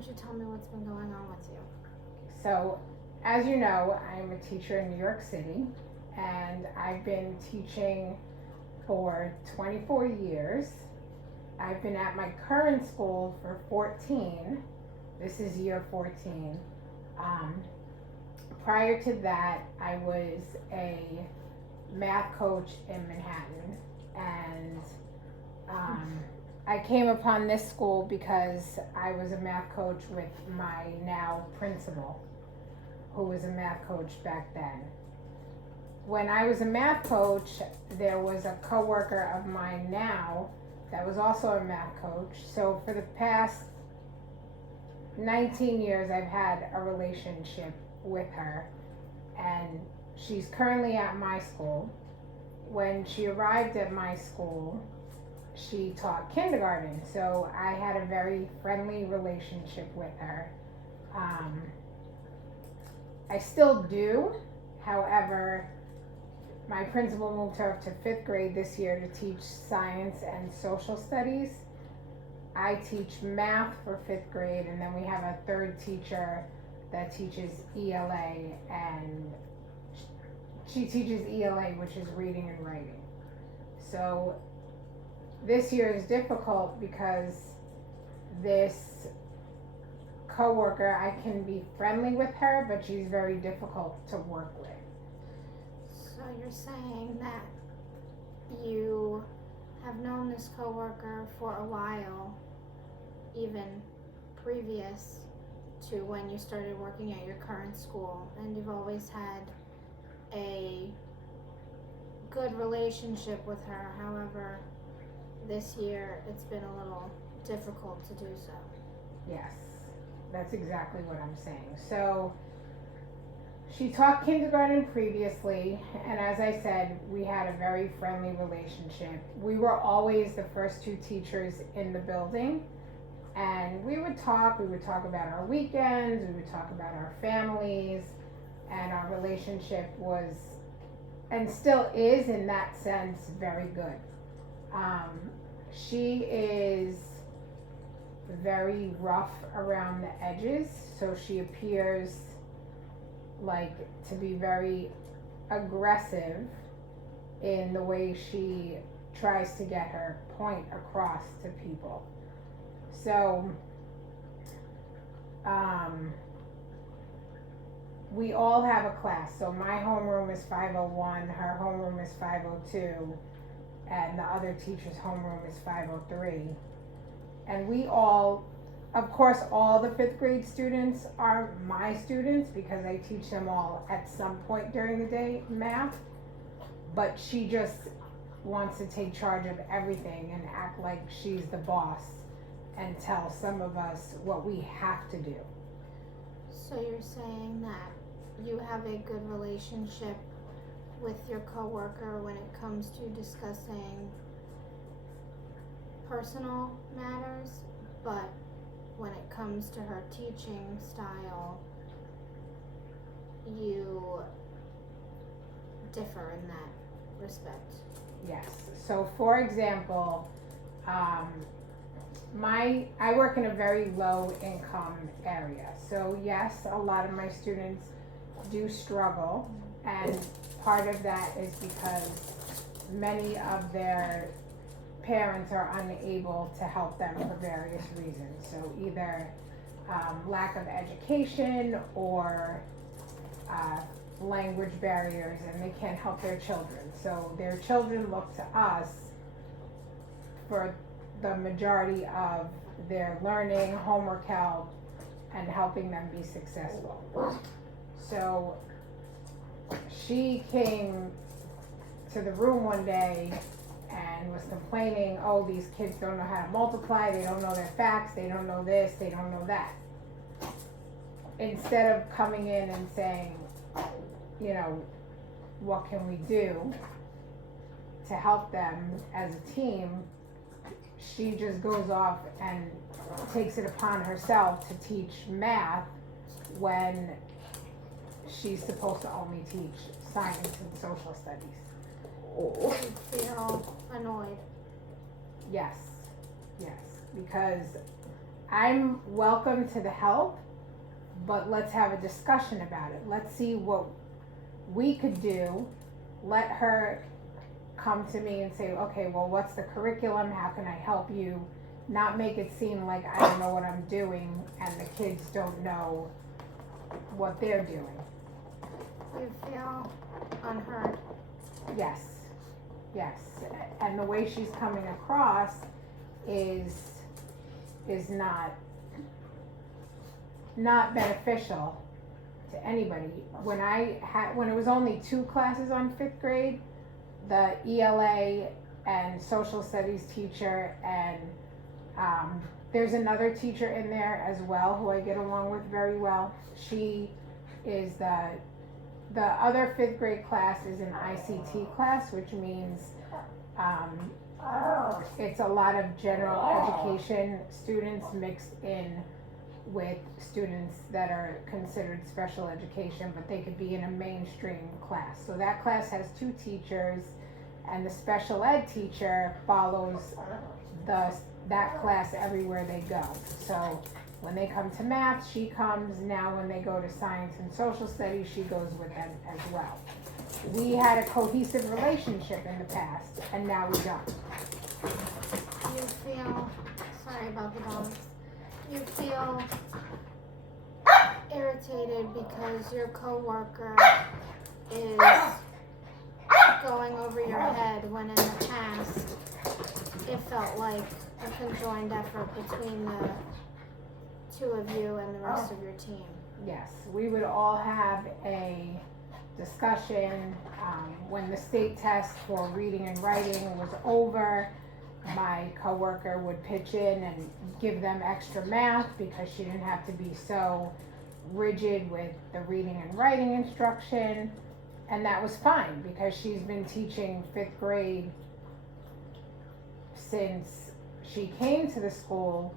don't you tell me what's been going on with you? So, as you know, I'm a teacher in New York City, and I've been teaching for 24 years. I've been at my current school for 14. This is year 14. Prior to that, I was a math coach in Manhattan, and I came upon this school because I was a math coach with my now principal, who was a math coach back then. When I was a math coach, there was a coworker of mine now that was also a math coach. So for the past 19 years, I've had a relationship with her, and she's currently at my school. When she arrived at my school, she taught kindergarten, so I had a very friendly relationship with her. I still do. However, my principal moved her up to 5th grade this year to teach science and social studies. I teach math for 5th grade, and then we have a third teacher that teaches ELA, and she teaches ELA, which is reading and writing. So this year is difficult because this coworker, I can be friendly with her, but she's very difficult to work with. So you're saying that you have known this coworker for a while, even previous to when you started working at your current school, and you've always had a good relationship with her. However, this year it's been a little difficult to do so. Yes, that's exactly what I'm saying. So she taught kindergarten previously, and as I said, we had a very friendly relationship. We were always the first two teachers in the building, and we would talk about our weekends, we would talk about our families, and our relationship was, and still is in that sense, very good. She is very rough around the edges, so she appears like to be very aggressive in the way she tries to get her point across to people. So we all have a class. So my homeroom is 501, her homeroom is 502, and the other teacher's homeroom is 503. And we all, of course, all the 5th grade students are my students because I teach them all at some point during the day math, but she just wants to take charge of everything and act like she's the boss and tell some of us what we have to do. So you're saying that you have a good relationship with your coworker when it comes to discussing personal matters, but when it comes to her teaching style, you differ in that respect. Yes. So for example, I work in a very low income area. So yes, a lot of my students do struggle, and part of that is because many of their parents are unable to help them for various reasons. So either lack of education or language barriers, and they can't help their children. So their children look to us for the majority of their learning, homework help, and helping them be successful. So she came to the room one day and was complaining, oh, these kids don't know how to multiply, they don't know their facts, they don't know this, they don't know that. Instead of coming in and saying, you know, what can we do to help them as a team, she just goes off and takes it upon herself to teach math when she's supposed to only teach science and social studies. You feel annoyed. Yes, because I'm welcome to the help, but let's have a discussion about it. Let's see what we could do. Let her come to me and say, okay, well, what's the curriculum? How can I help you? Not make it seem like I don't know what I'm doing and the kids don't know what they're doing. You feel unheard. Yes, yes. And the way she's coming across is not beneficial to anybody. When it was only 2 classes on 5th grade, the ELA and social studies teacher and there's another teacher in there as well who I get along with very well. She is the other 5th grade class is an ICT class, which means it's a lot of general education students mixed in with students that are considered special education, but they could be in a mainstream class. So that class has 2 teachers, and the special ed teacher follows that class everywhere they go. So when they come to math, she comes. Now when they go to science and social studies, she goes with them as well. We had a cohesive relationship in the past, and now we don't. You feel, sorry about the dogs, you feel irritated because your coworker is going over your head when in the past it felt like a conjoined effort between the 2 of you and the rest of your team. Yes, we would all have a discussion when the state test for reading and writing was over. My coworker would pitch in and give them extra math because she didn't have to be so rigid with the reading and writing instruction, and that was fine because she's been teaching 5th grade since she came to the school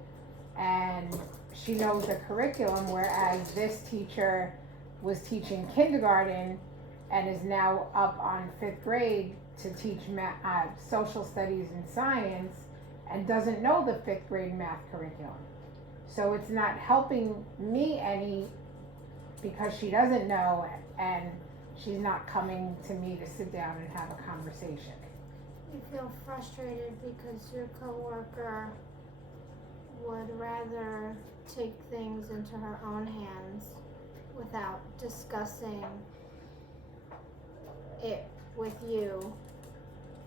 and she knows the curriculum, whereas this teacher was teaching kindergarten and is now up on 5th grade to teach social studies and science and doesn't know the 5th grade math curriculum. So it's not helping me any because she doesn't know and she's not coming to me to sit down and have a conversation. You feel frustrated because your coworker would rather take things into her own hands without discussing it with you,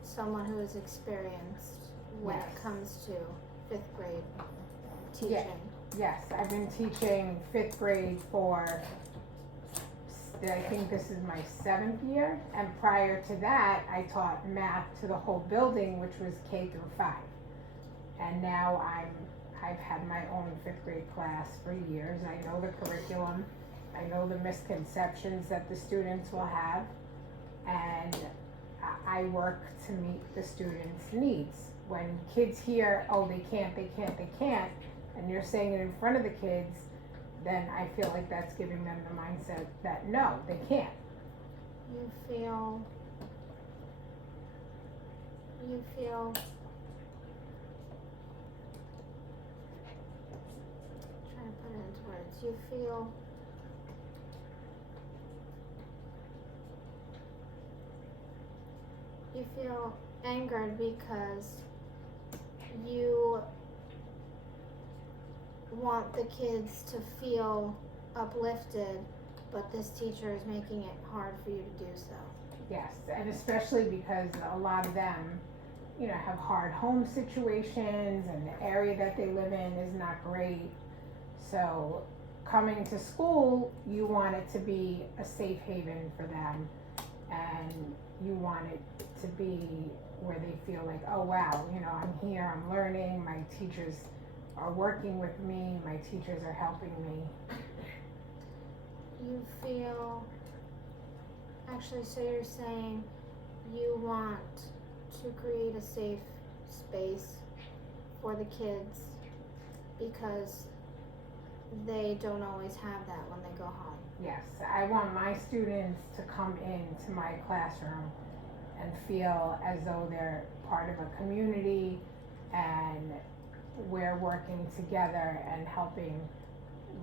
someone who is experienced when Yes. it comes to 5th grade teaching. Yes, I've been teaching 5th grade for, I think this is my 7th year, and prior to that, I taught math to the whole building, which was K through 5. And now I've had my own 5th grade class for years. I know the curriculum, I know the misconceptions that the students will have, and I work to meet the students' needs. When kids hear, oh, they can't, and you're saying it in front of the kids, then I feel like that's giving them the mindset that no, they can't. You feel trying to put it into words. You feel angered because you want the kids to feel uplifted, but this teacher is making it hard for you to do so. Yes, and especially because a lot of them, have hard home situations and the area that they live in is not great. So coming to school, you want it to be a safe haven for them, and you want it to be where they feel like, oh wow, I'm here, I'm learning, my teachers are working with me, my teachers are helping me. You feel, actually, so you're saying you want to create a safe space for the kids because they don't always have that when they go home. Yes, I want my students to come into my classroom and feel as though they're part of a community and we're working together and helping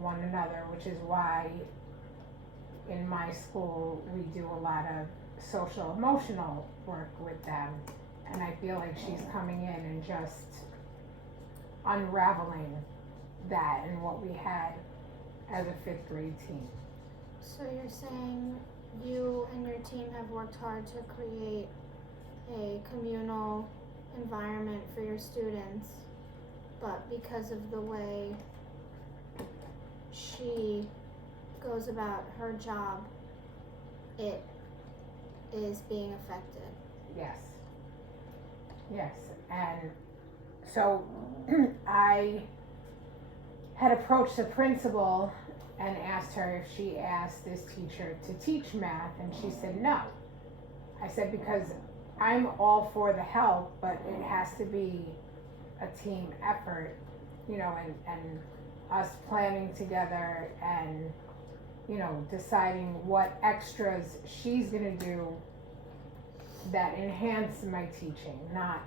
one another, which is why in my school we do a lot of social emotional work with them, and I feel like she's coming in and just unraveling that and what we had as a 5th grade team. So you're saying you and your team have worked hard to create a communal environment for your students, but because of the way she goes about her job, it is being affected. Yes. Yes. And so I had approached the principal and asked her if she asked this teacher to teach math, and she said no. I said, because I'm all for the help, but it has to be a team effort, you know, and us planning together and, you know, deciding what extras she's gonna do that enhance my teaching, not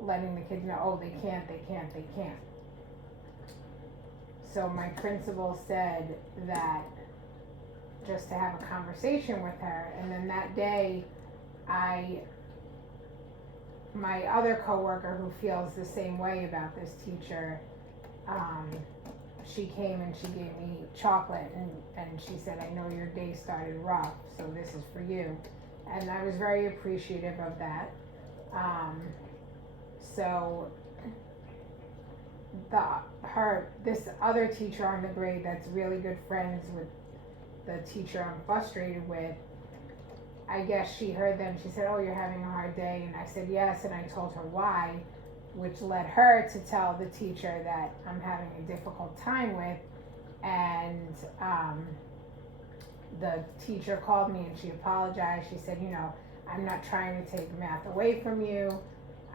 letting the kids know, oh, they can't. So my principal said that just to have a conversation with her, and then that day my other coworker who feels the same way about this teacher, she came and she gave me chocolate, and she said, I know your day started rough, so this is for you. And I was very appreciative of that. So this other teacher on the grade that's really good friends with the teacher I'm frustrated with, I guess she heard them. She said, oh, you're having a hard day. And I said, yes. And I told her why, which led her to tell the teacher that I'm having a difficult time with. And the teacher called me and she apologized. She said, you know, I'm not trying to take math away from you.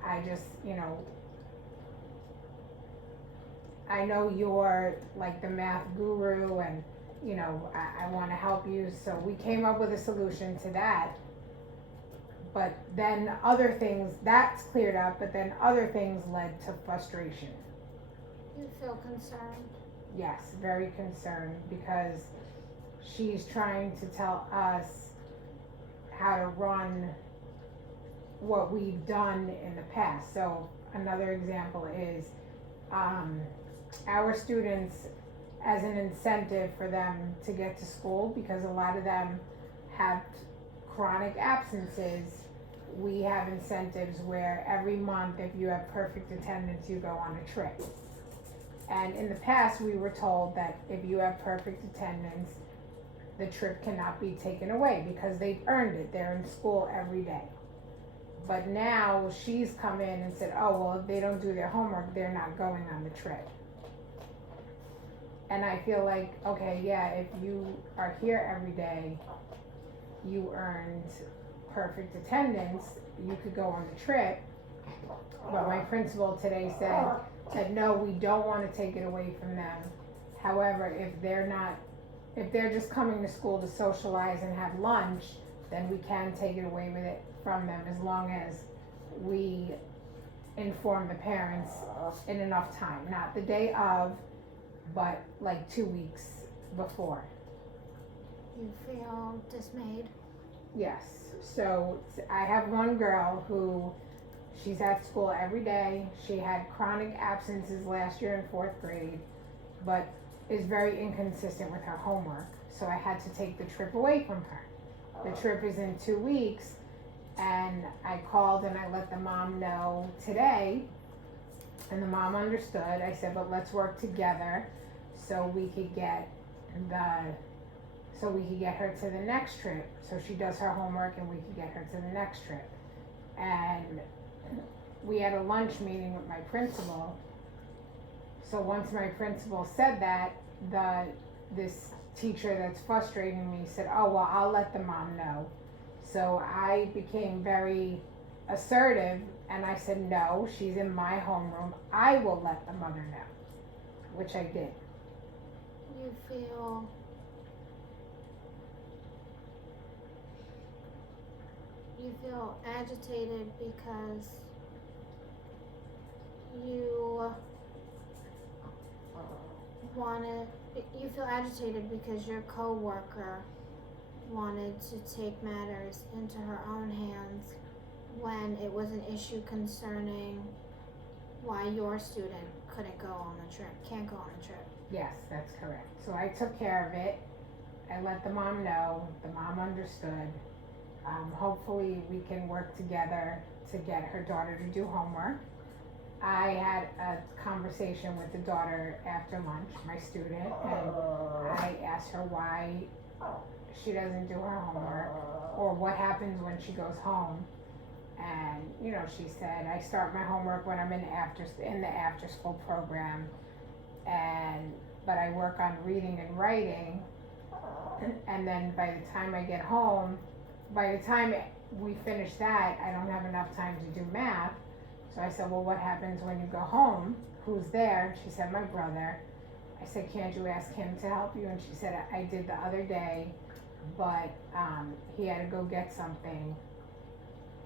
I just, you know, I know you're like the math guru, and you know, I want to help you. So we came up with a solution to that. But then other things, that's cleared up, but then other things led to frustration. You feel concerned? Yes, very concerned, because she's trying to tell us how to run what we've done in the past. So another example is our students, as an incentive for them to get to school, because a lot of them have chronic absences, we have incentives where every month, if you have perfect attendance, you go on a trip. And in the past, we were told that if you have perfect attendance, the trip cannot be taken away because they've earned it. They're in school every day. But now she's come in and said, oh, well, if they don't do their homework, they're not going on the trip. And I feel like, okay, yeah, if you are here every day, you earned perfect attendance, you could go on the trip. But my principal today said, no, we don't want to take it away from them. However, if they're just coming to school to socialize and have lunch, then we can take it away with it from them, as long as we inform the parents in enough time, not the day of, but like 2 weeks before. You feel dismayed? Yes. So I have one girl who, she's at school every day. She had chronic absences last year in 4th grade, but is very inconsistent with her homework. So I had to take the trip away from her. The trip is in 2 weeks, and I called and I let the mom know today, and the mom understood. I said, but let's work together so we could get her to the next trip, so she does her homework and we could get her to the next trip. And we had a lunch meeting with my principal. So once my principal said that, this teacher that's frustrating me said, oh, well, I'll let the mom know. So I became very assertive, and I said, no, she's in my homeroom. I will let the mother know, which I did. You feel agitated because you you feel agitated because your coworker wanted to take matters into her own hands when it was an issue concerning why your student can't go on the trip. Yes, that's correct. So I took care of it. I let the mom know. The mom understood. Hopefully we can work together to get her daughter to do homework. I had a conversation with the daughter after lunch, my student, and I asked her why she doesn't do her homework or what happens when she goes home. And she said, I start my homework when I'm in the after school program, but I work on reading and writing, and then by the time I get home, by the time we finish that, I don't have enough time to do math. So I said, well, what happens when you go home? Who's there? She said, my brother. I said, can't you ask him to help you? And she said, I did the other day, but he had to go get something.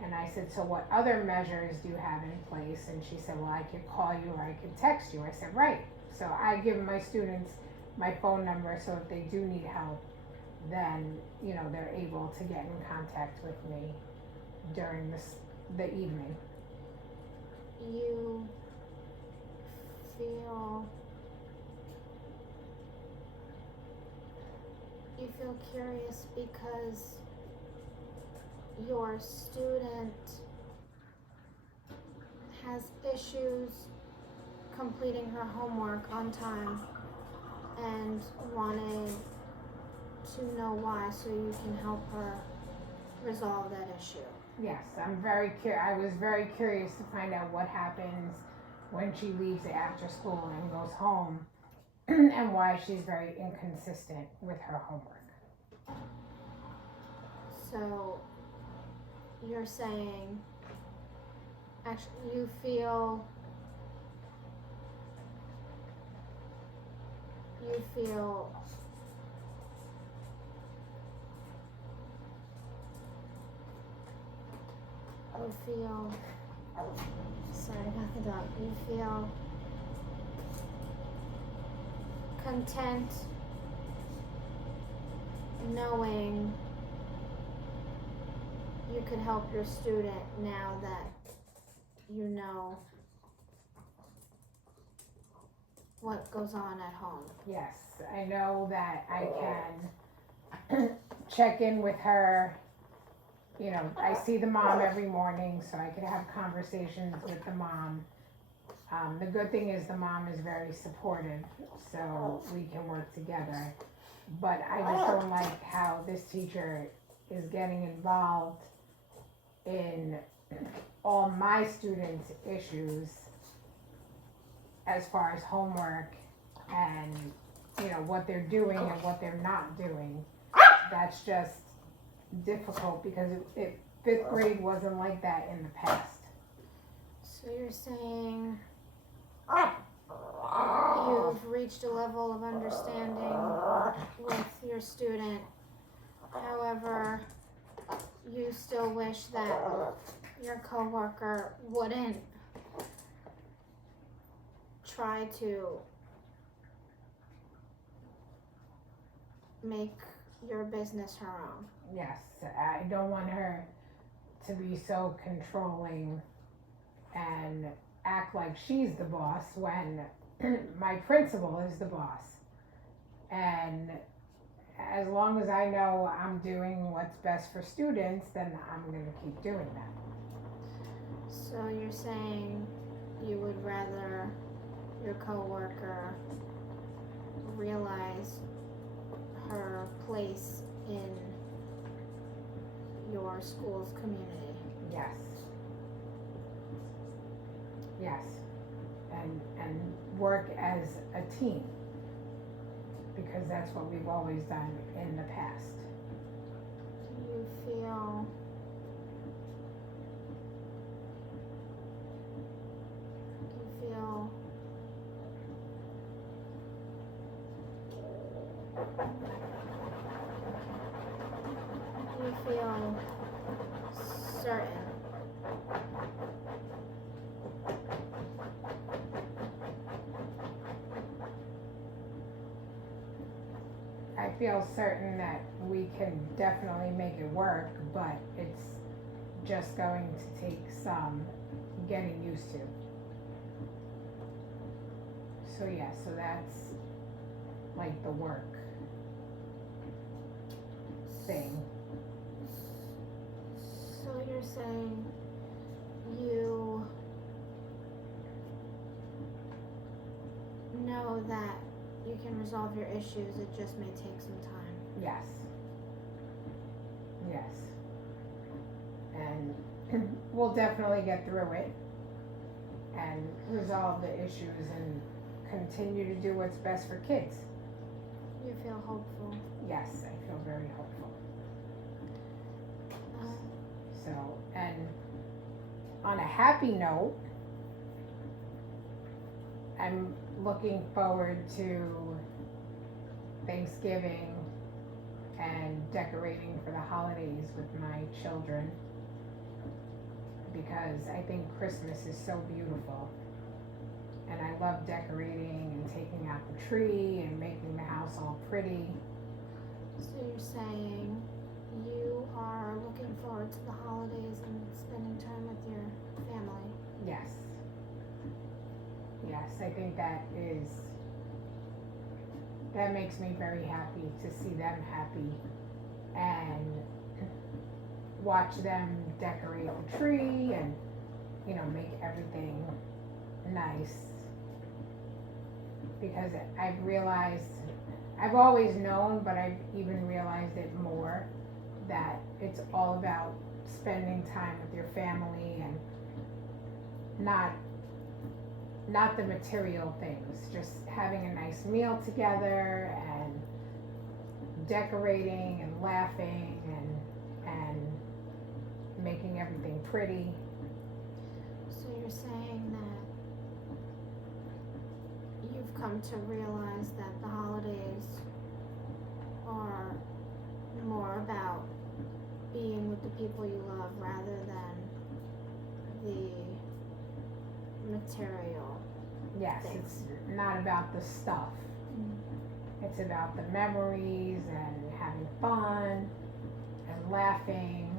And I said, so what other measures do you have in place? And she said, well, I could call you or I could text you. I said, right. So I give my students my phone number, so if they do need help, then they're able to get in contact with me during the evening. You feel curious because your student has issues completing her homework on time and wanted to know why, so you can help her resolve that issue. Yes, I was very curious to find out what happens when she leaves after school and goes home and why she's very inconsistent with her homework. So you're saying, actually, you feel sorry about the dog. You feel content knowing you could help your student now that you know what goes on at home. Yes, I know that I can check in with her. I see the mom every morning, so I could have conversations with the mom. The good thing is the mom is very supportive, so we can work together. But I just don't like how this teacher is getting involved in all my students' issues as far as homework and what they're doing and what they're not doing. That's just difficult because fifth grade wasn't like that in the past. So you're saying you've reached a level of understanding with your student. However, you still wish that your coworker wouldn't try to make your business her own. Yes, I don't want her to be so controlling and act like she's the boss when my principal is the boss. And as long as I know I'm doing what's best for students, then I'm going to keep doing that. So you're saying you would rather your coworker realize her place in your school's community? Yes. Yes. And work as a team, because that's what we've always done in the past. Do you feel certain I feel certain that we can definitely make it work, but it's just going to take some getting used to. So yeah, so that's like the work thing. So you're saying you know that you can resolve your issues, it just may take some time. Yes. Yes. And we'll definitely get through it and resolve the issues and continue to do what's best for kids. You feel hopeful. Yes, I feel very hopeful. So, and on a happy note, I'm looking forward to Thanksgiving and decorating for the holidays with my children, because I think Christmas is so beautiful. And I love decorating and taking out the tree and making the house all pretty. So you're saying you are looking forward to the holidays and spending time with your family. Yes. Yes, I think that makes me very happy to see them happy and watch them decorate the tree and, you know, make everything nice. Because I've realized, I've always known, but I've even realized it more, that it's all about spending time with your family and not the material things, just having a nice meal together and decorating and laughing and making everything pretty. So you're saying that you've come to realize that the holidays are more about being with the people you love rather than the material. Yes, Things. it's not about the stuff. It's about the memories and having fun and laughing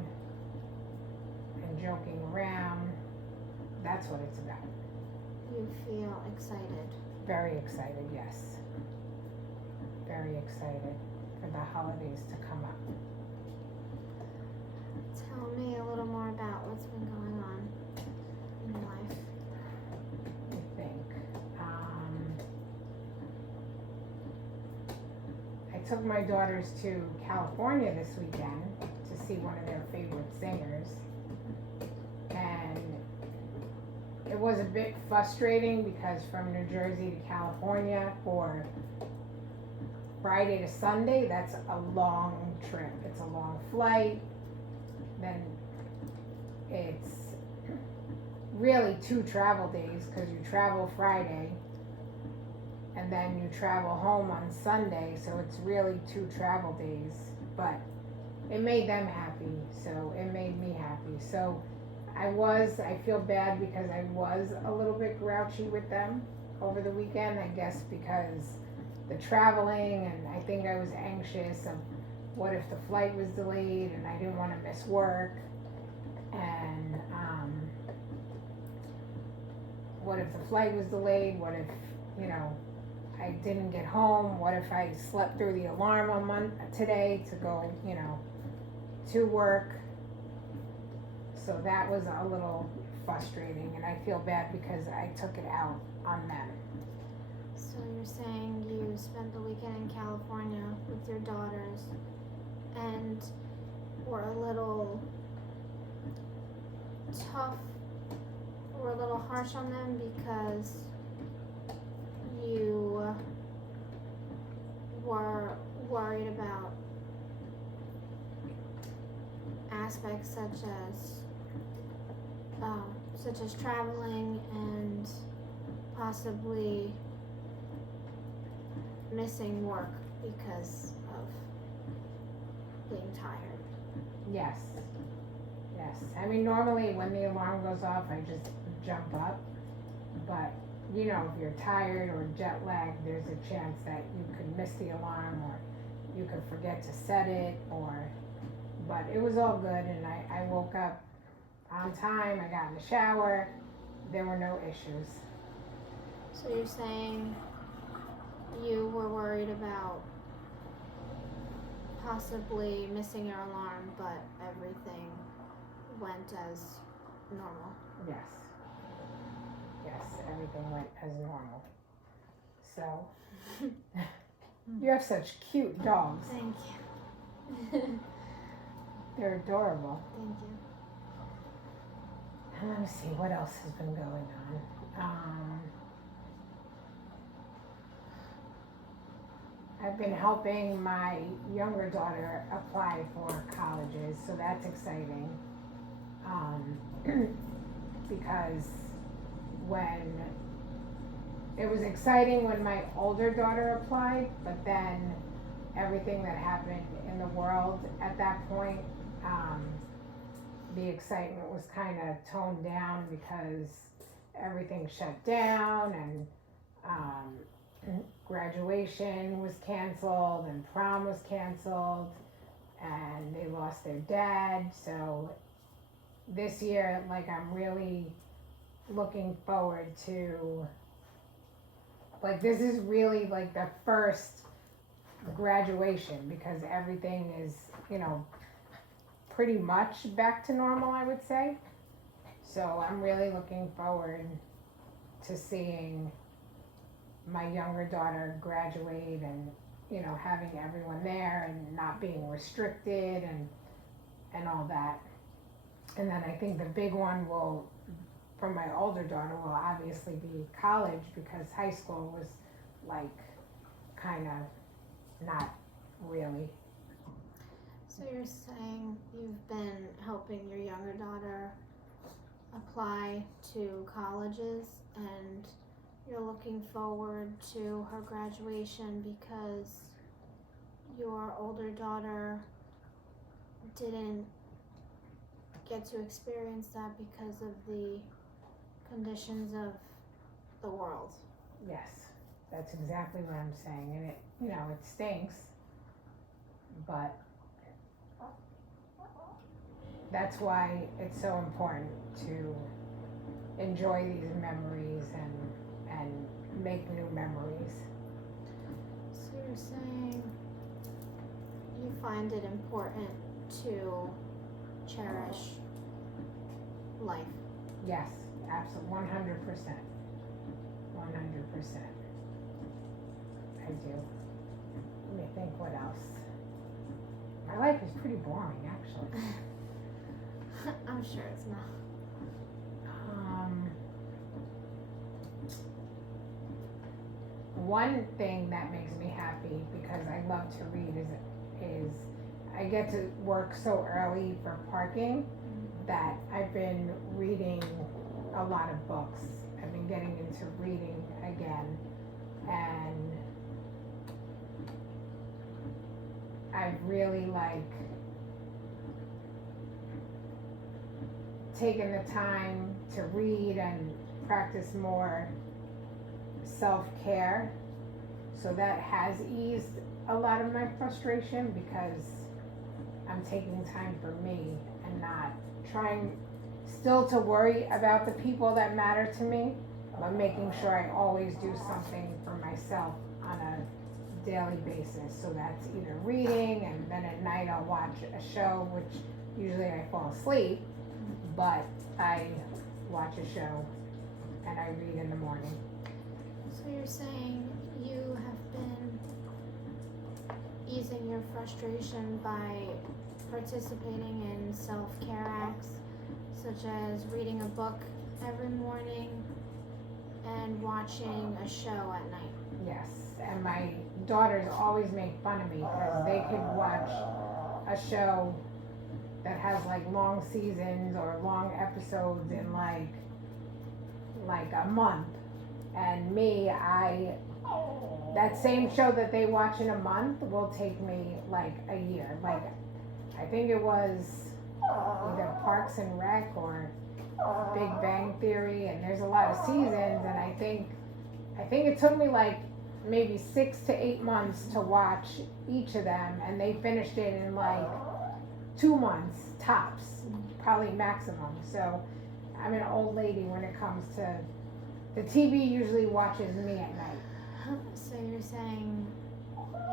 and joking around. That's what it's about. You feel excited. Very excited, yes. Very excited for the holidays to come up. Tell me a little more about what's been going on in your life. I think. I took my daughters to California this weekend to see one of their favorite singers. And it was a bit frustrating because from New Jersey to California for Friday to Sunday, that's a long trip. It's a long flight. Then it's really 2 travel days because you travel Friday and then you travel home on Sunday, so it's really 2 travel days. But it made them happy, so it made me happy. So I feel bad because I was a little bit grouchy with them over the weekend, I guess because the traveling, and I think I was anxious of what if the flight was delayed and I didn't want to miss work, and what if the flight was delayed, what if, you know, I didn't get home, what if I slept through the alarm on today to go, you know, to work. So that was a little frustrating, and I feel bad because I took it out on them. So you're saying you spent the weekend in California with your daughters and were a little tough or a little harsh on them because you were worried about aspects such as traveling and possibly missing work because of being tired. Yes. Yes. I mean, normally when the alarm goes off, I just jump up. But, you know, if you're tired or jet lagged, there's a chance that you could miss the alarm or, you could forget to set it, but it was all good, and I woke up on time, I got in the shower, there were no issues. So you're saying you were worried about possibly missing your alarm, but everything went as normal. Yes, everything went as normal. So, you have such cute dogs. Thank you. They're adorable. Thank you. And let me see what else has been going on. I've been helping my younger daughter apply for colleges, so that's exciting. Because it was exciting when my older daughter applied, but then everything that happened in the world at that point, the excitement was kind of toned down because everything shut down and graduation was canceled and prom was canceled and they lost their dad. So this year, like, I'm really looking forward to, like, this is really like the first graduation because everything is, pretty much back to normal, I would say. So I'm really looking forward to seeing my younger daughter graduate and, having everyone there and not being restricted and all that. And then I think the big one for my older daughter will obviously be college because high school was like kind of not really. So you're saying you've been helping your younger daughter apply to colleges and you're looking forward to her graduation because your older daughter didn't get to experience that because of the conditions of the world. Yes, that's exactly what I'm saying. And it stinks, but that's why it's so important to enjoy these memories and make new memories. So you're saying you find it important to cherish life. Yes, absolutely, 100%. 100%. I do. Let me think what else. My life is pretty boring, actually. I'm sure it's not. One thing that makes me happy because I love to read is I get to work so early for parking that I've been reading a lot of books. I've been getting into reading again, and I've really taken the time to read and practice more self-care. So that has eased a lot of my frustration because I'm taking time for me and not trying still to worry about the people that matter to me, but making sure I always do something for myself on a daily basis. So that's either reading, and then at night I'll watch a show, which usually I fall asleep, but I watch a show and I read in the morning. So you're saying you have been easing your frustration by participating in self-care acts such as reading a book every morning and watching a show at night. Yes, and my daughters always make fun of me because they could watch a show that has long seasons or long episodes in like a month, and me, that same show that they watch in a month will take me a year. I think it was either Parks and Rec or Big Bang Theory, and there's a lot of seasons, and I think it took me maybe 6 to 8 months to watch each of them, and they finished it in like 2 months tops, probably maximum. So I'm an old lady when it comes to the TV. Usually watches me at night. So you're saying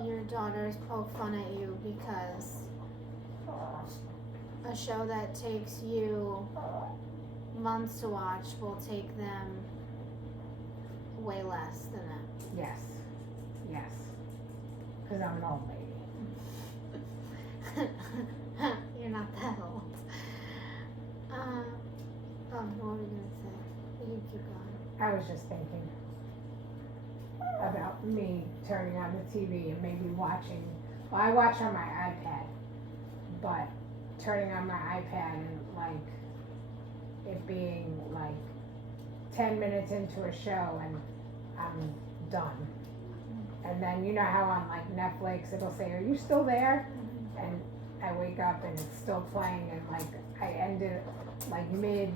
your daughters poke fun at you because a show that takes you months to watch will take them way less than that. Yes, because I'm an old lady. You're not that old. What were you gonna say? You keep going. I was just thinking about me turning on the TV and maybe watching. Well, I watch on my iPad, but turning on my iPad and like it being like 10 minutes into a show and I'm done. And then you know how on like Netflix it'll say, "Are you still there?" And I wake up and it's still playing, and like I ended like mid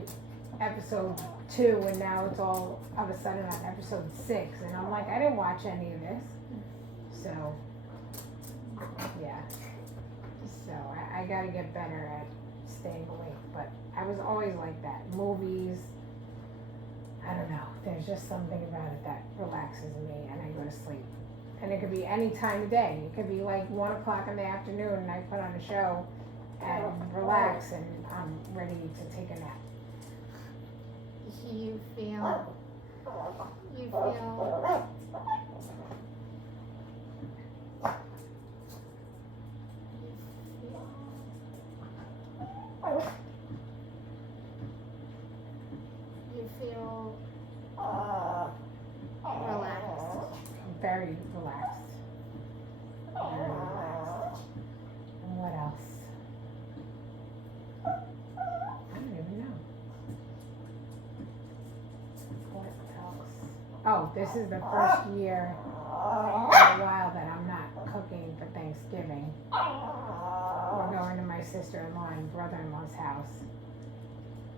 episode 2 and now it's all of a sudden on episode 6, and I'm like, I didn't watch any of this. So yeah, so I gotta get better at staying awake, but I was always like that. Movies, I don't know, there's just something about it that relaxes me and I go to sleep. And it could be any time of day. It could be like 1 o'clock in the afternoon and I put on a show and relax and I'm ready to take a nap. You feel relaxed. Very relaxed. Very relaxed. And what else? I don't even know. What else? Oh, this is the first year in a while that I'm not cooking for Thanksgiving. We're going to my sister-in-law and brother-in-law's house,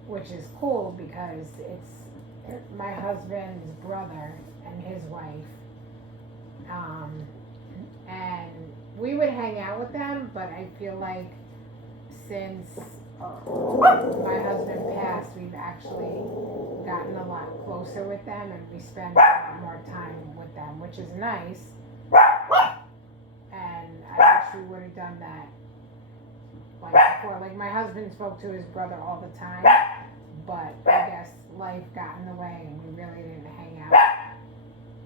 which is cool because it's my husband's brother and his wife. And we would hang out with them, but I feel like since my husband passed, we've actually gotten a lot closer with them and we spend a lot more time with them, which is nice. And I wish we would have done that like before. Like my husband spoke to his brother all the time, but I guess life got in the way and we really didn't hang out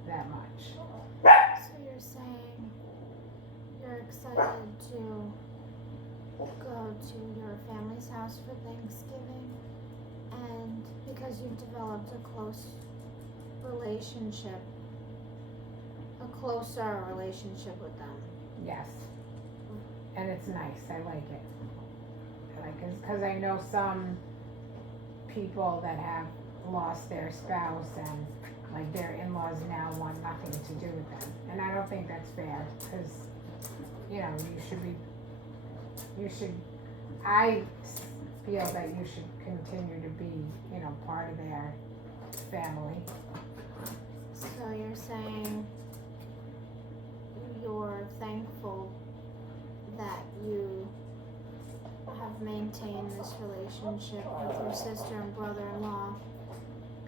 that much. So you're saying you're excited to go to your family's house for Thanksgiving, and because you've developed a closer relationship with them. Yes. And it's nice. I like it. Because I know some people that have lost their spouse and like their in-laws now want nothing to do with them. And I don't think that's fair because, you know, I feel that you should continue to be, you know, part of their family. So you're saying you're thankful that you have maintained this relationship with your sister and brother-in-law,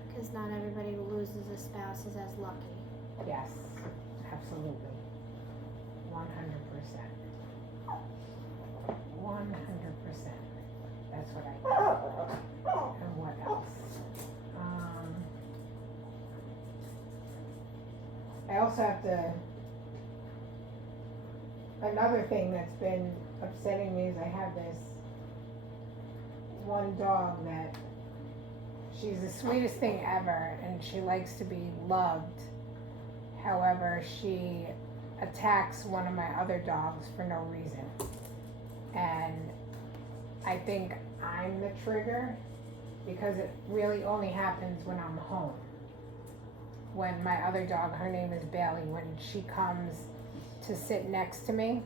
because not everybody who loses a spouse is as lucky. Yes, absolutely. 100%. 100%. That's what I think. And what else? I also have to, another thing that's been upsetting me is I have this one dog that she's the sweetest thing ever and she likes to be loved. However, she attacks one of my other dogs for no reason. And I think I'm the trigger because it really only happens when I'm home. When my other dog, her name is Bailey, when she comes to sit next to me,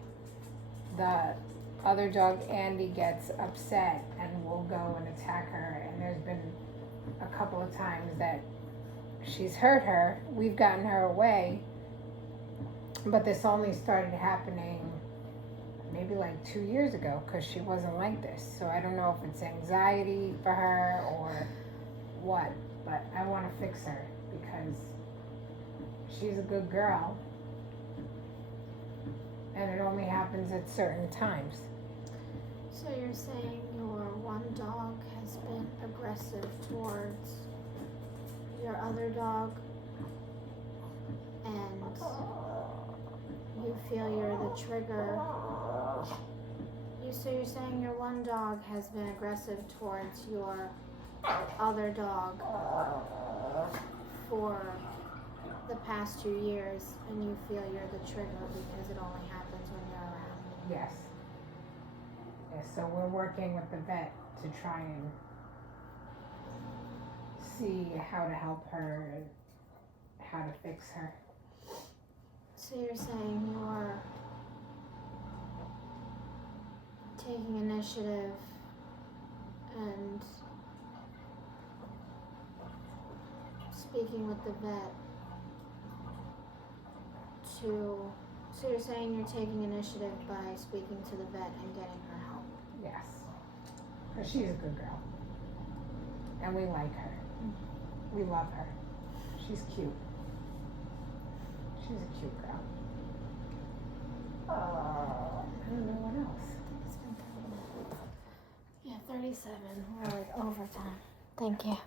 the other dog, Andy, gets upset and will go and attack her. And there's been a couple of times that she's hurt her. We've gotten her away, But this only started happening maybe like 2 years ago because she wasn't like this. So I don't know if it's anxiety for her or what, but I want to fix her because she's a good girl and it only happens at certain times. So you're saying your one dog has been aggressive towards your other dog, and you feel you're the trigger. So you're saying your one dog has been aggressive towards your other dog for the past 2 years, and you feel you're the trigger because it only happens when you're around. Yes. Yes, so we're working with the vet to try and see how to help her and how to fix her. So you're saying you're taking initiative and speaking with the vet to, so you're saying you're taking initiative by speaking to the vet and getting her help. Yes. Because she's a good girl. And we like her. We love her. She's cute. She's a cute girl. I don't know what else. It's been 30 minutes. Yeah, 37. We're like overtime. Thank you.